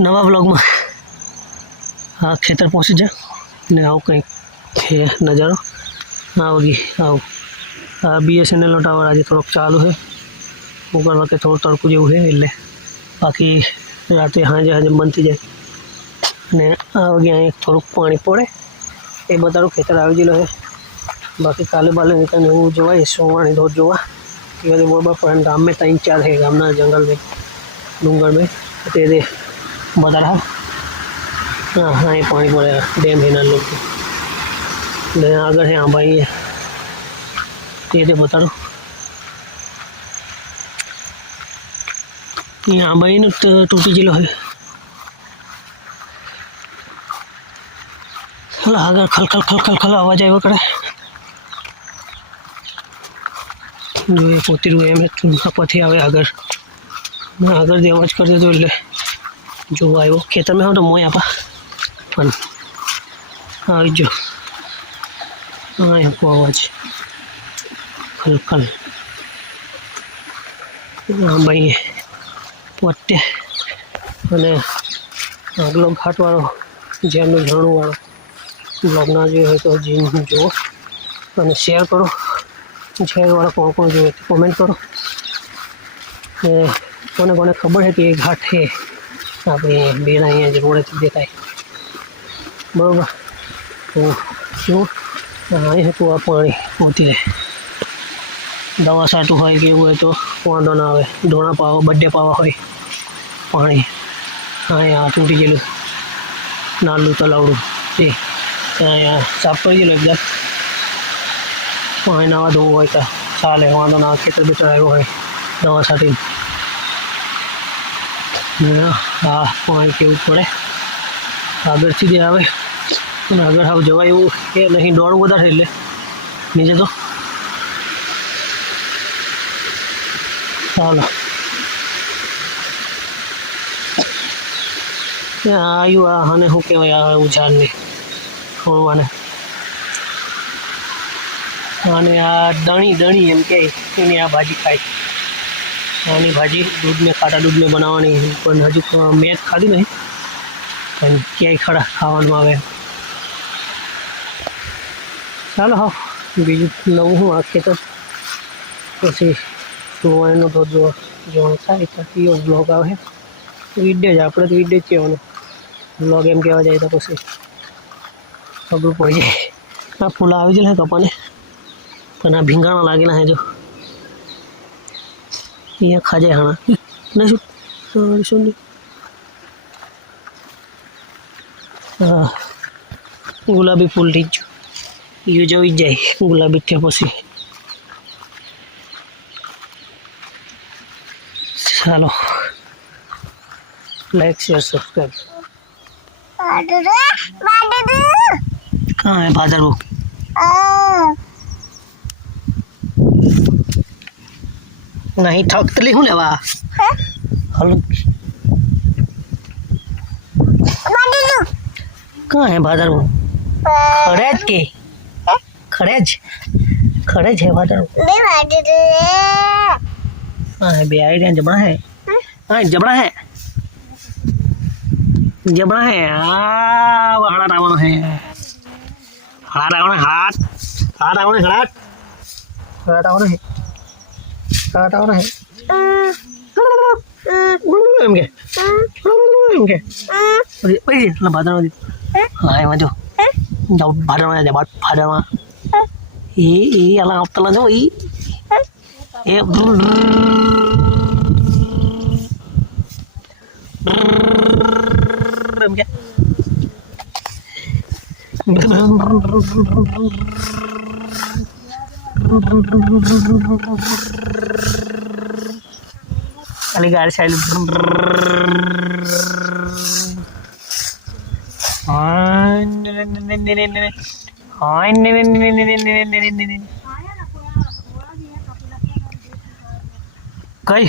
नवा व्लॉग में आ खेतर पहुँची जा ने आओ कहीं है नजारो आओगी आओ आ BSNL नो टावर आज थोड़ा चालू है ऊपर वक्त थोड़ा तड़कू जेव है एट बाकी राते हाजे हाजे बंद थी जाए ने आगे अँ थोड़ा पानी पड़े ये बताड़ू खेतर आई गये है बाकी काले बाले निकल एवं जोवाय सोवाणी धोध जोवा ये बराबर पण गाम में 3-4 है गामना जंगल में डूंगर में ते बता रहा हाँ हाँ ये पानी पड़ेगा डैम है ना लोग आगे है हाँ भाई ये बता रहा यहाँ भाई ने टूटी जिलो है आगे खल खल खल खल खल आवाज आया करे जो ये पोती रुए में पथी आवे आगर आगर दे अवाज कर दे तो जो आयो खेतर में हो तो मोय आपा पण आई जो आया को अवाज खल खल भाई पोते અને આગલો ઘાટવાળો જેમનું ઝરણુંવાળો બ્લોગના જે હોય તો જીન જુઓ અને શેર કરો શેરવાળા કોણ કોણ જોઈએ તો કોમેન્ટ કરો ને કોને કોને ખબર है कि ये घाट है આપણે બેડા અહીંયા જ રોડેથી દેખાય બરાબર તો શું અહીં હતું આ પાણી મોતી રહે દવા સાટું હોય કે એવું હોય તો વાંધો ના આવે ઢોણા પાવા બર્થડે પાવા હોય પાણી હા આ તૂટી ગયેલું નાનું તલાવડું એ અહીંયા સાફ કરી ગયેલું એકદમ પાણી નાવા ધોવું હોય તો ચાલે વાંધો ના ખેતર બેતર આવ્યો હોય દવા સાટી हाँ पानी केवू पड़े आगर थी आवे आगर हाव जवाय एवं है नहीं दौड़ वधारे एटले नीचे तो चलो आयु आने शू कहवाय झाड़ ने छोड़वाने आने आ दणी दणी एम के आ भाजी खाई आनी भाजी दूध में खाटा दूध में बनावानी पण हजू मेज खाधी नहीं पण क्या खड़ा खावानुं आवे चालो हाँ बीजू नवुं हूँ आ खेतर पछी सुवाणीनो धोध जोवानुं थाय ताकी ब्लॉग आवे विडियो ज आपणे तो विडियो ज कहेवानो ब्लॉग एम कहेवा जाए तो पछी खबर पड़ी जाए आ फूला आवी गया है कपाने पण आ भींगाणा लागेला है जो ये खाजे हाँ नहीं सुन गुलाबी फूल थी यू जो जाए गुलाबी थे पी चलो लाइक शेयर सब्सक्राइब कहाँ है फादर वो नहीं ठकतली हूँ लेवा हलो कहाँ है बादर वो खड़ेज के खड़ेज है बादर हाँ है बे आइडिया जबड़ा है हाँ जबड़ा है हड़ा रावण है हड़ा रावण है टावर है हाय मजो जाओ भाड़ा जा भाड़ा ये अला हफ्ता जो ये खाली गाड़ी साइड कई